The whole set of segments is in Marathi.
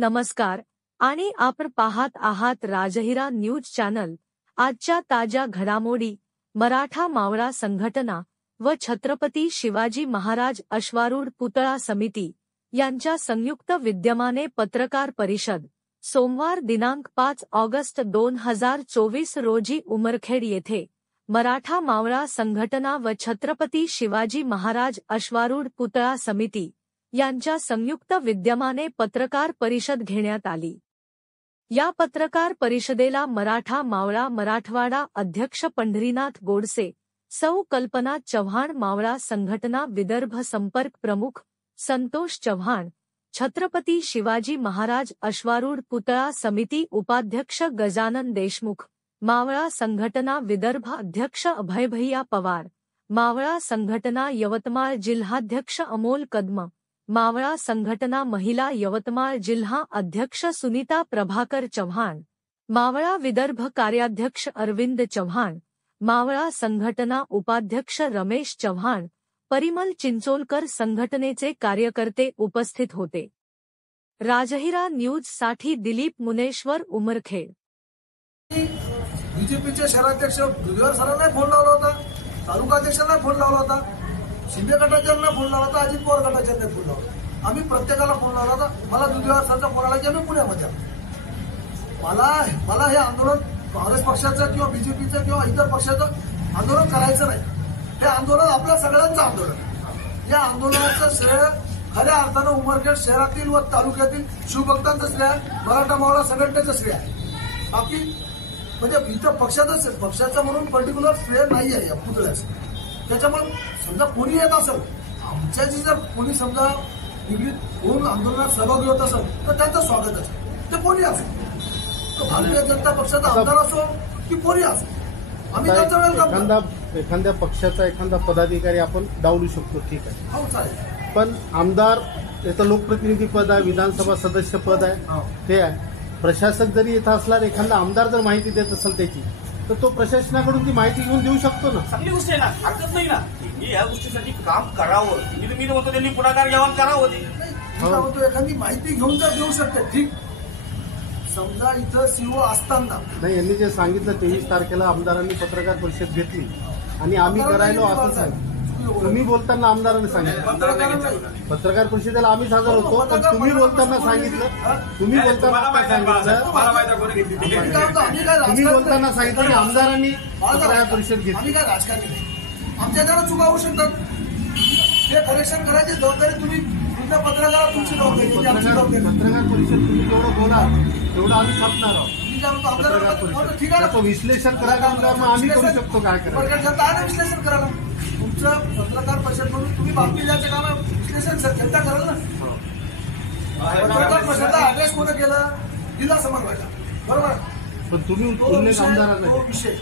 नमस्कार आणि आपण पाहत आहात राजहिरा न्यूज चॅनल। आजच्या ताज्या घडामोडी मराठा मावळा संघटना व छत्रपती शिवाजी महाराज अश्वारूढ पुतळा समिती यांच्या संयुक्त विद्यमाने पत्रकार परिषद सोमवार दिनांक 5 ऑगस्ट 2024 रोजी उमरखेड येथे मराठा मावळा संघटना व छत्रपती शिवाजी महाराज अश्वारूढ पुतळा समिती यांच्या संयुक्त विद्यमाने पत्रकार परिषद घेण्यात आली। या पत्रकार परिषदेला मराठा मावळा मराठवाडा अध्यक्ष पंढरीनाथ गोडसे, सौ कल्पना चव्हाण, मावळा संघटना विदर्भ संपर्क प्रमुख संतोष चव्हाण, छत्रपती शिवाजी महाराज अश्वारूढ पुतळा समिती उपाध्यक्ष गजानन देशमुख, मावळा संघटना विदर्भ अध्यक्ष अभयभैया पवार, मावळा संघटना यवतमाळ जिल्हाध्यक्ष अमोल कदम, मावळा संघटना महिला यवतमाळ जिल्हा अध्यक्ष सुनीता प्रभाकर चव्हाण, मावळा विदर्भ कार्याध्यक्ष अरविंद चव्हाण, मावळा संघटना उपाध्यक्ष रमेश चव्हाण, परिमल चिंचोलकर संघटनेचे कार्यकर्ते उपस्थित होते। राजहिरा न्यूज साठी दिलीप मुनेश्वर, उमरखेड। बीजेपीचे शहराध्यक्ष दुधवार सरांना फोन लावला होता, तालुकाध्यक्षांना फोन लावला होता, शिंदे गटाच्यांना फोन लावला होता, अजित पवार गटाच्यांना फोन लावला। आम्ही प्रत्येकाला फोन लावला होता। मला दुधवार सरांचा फोन आला की आम्ही पुण्यामध्ये मला हे आंदोलन काँग्रेस पक्षाचं किंवा बीजेपीचं किंवा इतर पक्षाचं आंदोलन करायचं नाही। हे आंदोलन आपल्या सगळ्यांचं आंदोलन। या आंदोलनाचं श्रेय खऱ्या अर्थानं उमरखेड शहरातील व तालुक्यातील शिवभक्तांचं श्रेय आहे, मराठा मावळा संघटनेचं श्रेय आहे। बाकी म्हणजे इथं पक्षाचं म्हणून पर्टिक्युलर श्रेय नाही आहे या पुतळ्याचं। त्याच्यामुळे समजा कोणी येत असेल, आमच्याची जर कोणी समजा विविध कोण आंदोलनात सहभागी होत असेल तर त्यांचं स्वागत असेल, ते कोणी असेल, तो भारतीय जनता पक्षाचा आमदार असो की कोणी असेल, आम्ही त्यांचा वेलकम। एखाद्या पक्षाचा एखादा पदाधिकारी आपण डावलू शकतो, ठीक आहे, हो चालेल, पण आमदार याचं लोकप्रतिनिधी पद आहे, विधानसभा सदस्य पद आहे, ते आहे। प्रशासक जरी येत असला, एखादा आमदार जर माहिती देत असेल त्याची, तर तो प्रशासनाकडून ती माहिती घेऊन देऊ शकतो ना। चांगली गोष्ट आहे ना, हरकत नाही ना। मी या गोष्टीसाठी काम करावं, मी म्हणतो त्यांनी पुढाकार घ्यावा, करावं ते। म्हणतो एखादी माहिती घेऊन तर देऊ शकते, ठीक। समजा इथं सीओ असताना नाही, यांनी जे सांगितलं 23 तारखेला आमदारांनी पत्रकार परिषद घेतली आणि आम्ही करायलो असं सांगितलं। तुम्ही बोलताना आमदारांनी सांगितलं, पत्रकार परिषदेला आम्हीच हजर होतो, पण तुम्ही बोलताना सांगितलं की आमदारांनी पत्रकार परिषद घेतली। आम्ही काय राजकारणी नाही, आमच्या जरा चुका होऊ शकतात, ते करेक्शन करायची जबाबदारी तुम्ही तुमच्या पत्रकारात तुमची जबाबदारी। पत्रकार परिषद तुम्ही जेवढं बोला तेवढं आम्ही छापणार आहोत। ठीक आहे ना, विश्लेषण करायला मग आम्ही करू शकतो, काय करायचं विश्लेषण करायला। तुमचं पत्रकार परिषद म्हणून तुम्ही बातमी द्यायचं काम विश्लेषण जनता कराल ना। पत्रकार परिषदचा ऍड्रेस कोणं केलं, दिला समाजवाला, बरोबर, पण तुम्ही तो विषय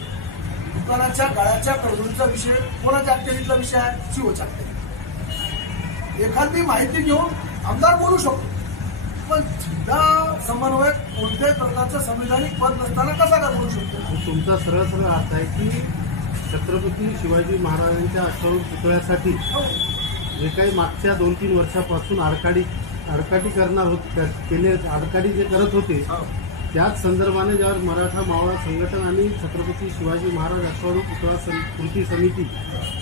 दुकानाच्या गळ्याच्या कडूनचा विषय कोणाच्या ऍक्टिव्हिटीचा विषय आहे, सीओच्या ऍक्टिव्हिटी। एखादी माहिती घेऊन आमदार बोलू शकतो, पण जिल्हा समन्वयक कोणत्याही प्रकारचं संविधानिक पद नसताना कसा काय बोलू शकतो? तुमचा सरळ अर्थ आहे की छत्रपती शिवाजी महाराजांच्या अश्वारूढ पुतळ्यासाठी जे काही मागच्या 2-3 वर्षापासून आडकाठी जे करत होते, त्याच संदर्भाने ज्यावर मराठा मावळा संघटना आणि छत्रपती शिवाजी महाराज अश्वारूढ पुतळा कृती समिती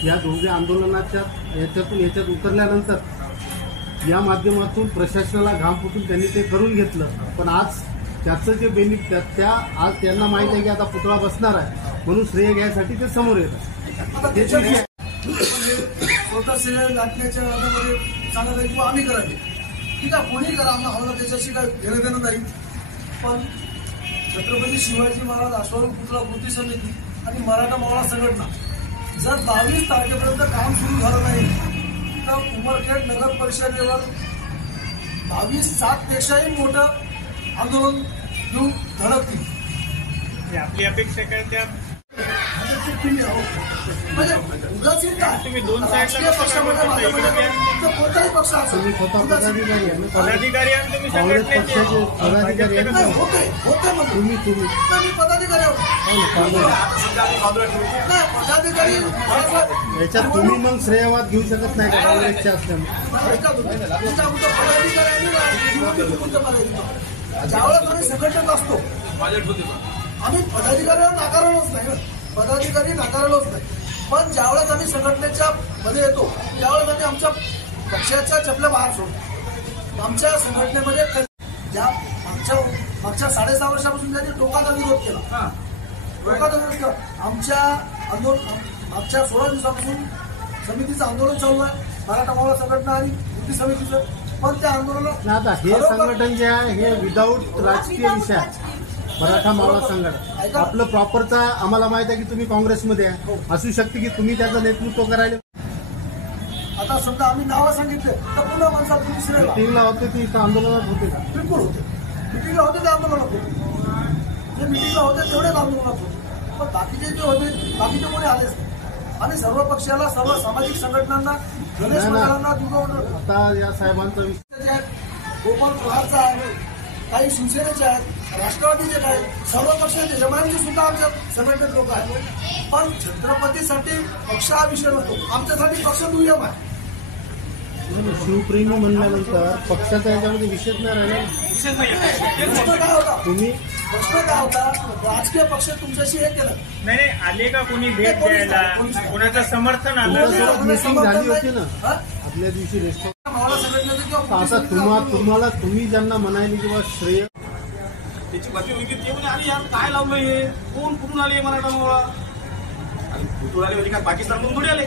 या दोन्ही आंदोलनाच्या याच्यात उतरल्यानंतर या माध्यमातून प्रशासनाला घाम फुटून त्यांनी ते करून घेतलं। पण आज त्याचं जे बेनिफिट आज त्यांना माहिती आहे की आता पुतळा बसणार आहे, म्हणून श्रेय घ्यायसाठी ते समोर येतात। स्वतः श्रेय गाठण्याच्या नादामध्ये सांगत आहे किंवा आम्ही करायचे, ठीक आहे, कोणी करा, आम्हाला त्याच्याशी काय घेणं देणं नाही। पण छत्रपती शिवाजी महाराज अश्वारूढ पुतळा कृती समिती आणि मराठा मावळा संघटना जर 22 तारखेपर्यंत काम सुरू झालं नाही तर उमरखेड नगर परिषदेवर 22-7 पेक्षाही मोठं आंदोलन घेऊन धडकतील। आपली अपेक्षा काय त्या म्हणजे उगाच काय तुम्ही दोन साईडला राजकीय पक्षामध्ये माझ्यामध्ये कोणताही पक्ष असो तुम्ही स्वतः पदाधिकारी आहे ना? पदाधिकारी आणि तुम्ही काँग्रेस संघटनेचे पक्षाचे पदाधिकारी आहे नाही, ना? होते म्हणतो तुम्ही मी पदाधिकारी आहोत. आता सध्या आम्ही बाजूला ठेवतो. नाही, पदाधिकारी मला- याच्यात तुम्ही मग श्रेयवाद घेऊ शकत नाही का काँग्रेसचे असल्यामुळे? ऐका तुम्ही. तुमच्या पदाधिकाऱ्यांनी तुमच्या पदाधिकारी ज्यावेळेस आम्ही संघटनेत असतो आम्ही पदाधिकाऱ्यांना नाकारलोच नाही ना. पदाधिकारी नाकारलोच नाही, पण ज्यावेळेस आम्ही संघटनेच्या मध्ये येतो त्यावेळेस आम्ही आमच्या पक्षाच्या चपल्या बाहेर सोडतो. आमच्या संघटनेमध्ये ज्या मागच्या 6.5 वर्षापासून त्यांनी टोकाचा विरोध केला. टोकाचा विरोध केला. आमच्या मागच्या 16 दिवसापासून समितीचं आंदोलन चालू आहे, मराठा मावळा संघटना आणि कृती समितीचं. पण त्या आंदोलनात आता हे संघटन जे आहे हे विदाऊट राजकीय विषय आहे. मराठा मावळा संघटन आपलं प्रॉपरचा आम्हाला माहित आहे की तुम्ही काँग्रेसमध्ये आहे. असू शकते की तुम्ही त्याचं नेतृत्व करायला आता समजा आम्ही नावं सांगितले तर पुन्हा माणसा दुसऱ्याला मीटिंगला होते की इथं आंदोलनात होते का? बिलकुल होते. मिटिंगला होते ते आंदोलनात होते. जे मिटिंगला होते तेवढेच आंदोलनात होते. पण बाकीचे जे होते बाकीचे कोणी आलेच नाही. आणि सर्व पक्षाला सर्व सामाजिक संघटनांना गणेश नाही, मंडळांना दुर्गा आता या साहेबांचा विषय जे आहेत, गोपाल प्रहारचा आहे, काही शिवसेनेचे आहेत, राष्ट्रवादीचे आहेत, सर्व पक्षाचे जमानचे सुद्धा आमच्या संघटनेत लोक आहेत. पण छत्रपतीसाठी पक्ष हा विषय नसतो. आमच्यासाठी पक्ष दुय्यम आहे. शिवप्रेमी म्हणल्यानंतर पक्षाचा याच्यामध्ये विषयच नाही राहिला. विशेष नाही प्रश्न काय होता तुम्ही प्रश्न काय होता राजकीय पक्ष तुमच्याशी हे केलं नाही नाही, आले का कोणी भेट द्यायला, कोणाचं समर्थन आलं? तुमच्यासोबत मीटिंग झाली होती ना हा? आपल्या दिवशी रेस्टॉरंट. मावळा संघटनेचं किंवा आता तुम्हाला तुम्ही ज्यांना म्हणायला किंवा श्रेय त्याची बातमी होती ते म्हणे अरे यार काय लावलं हे, कोण कुठून आले मराठा मावळा? आणि कुठून आले म्हणजे काय पाकिस्तानमधून थोडी आले?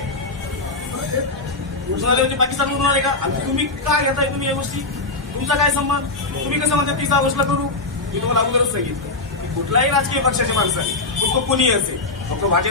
कुठून आले म्हणजे पाकिस्तानमधून आले का? आणि तुम्ही काय घेताय तुम्ही या गोष्टी? तुमचा काय संबंध? तुम्ही कसं म्हणता 30 ऑगस्टला करू? मी तुम्हाला अगोदरच सांगितलं की कुठलाही राजकीय पक्षाचे माणसं आहे, मग तो कोणीही असेल, फक्त भाजप